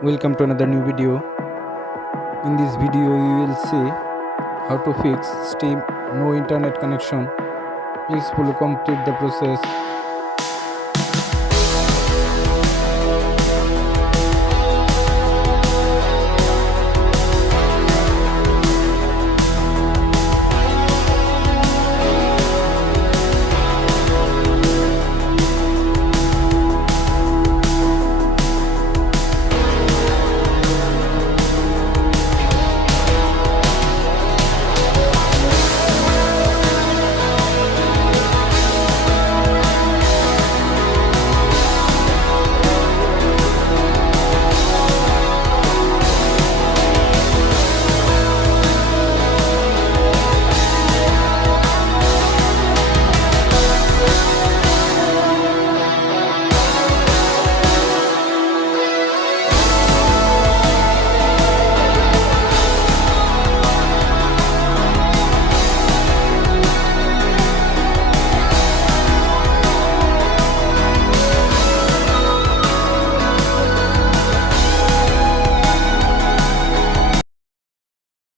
Welcome to another new video. In this video you will see how to fix Steam no internet connection. Please follow complete the process.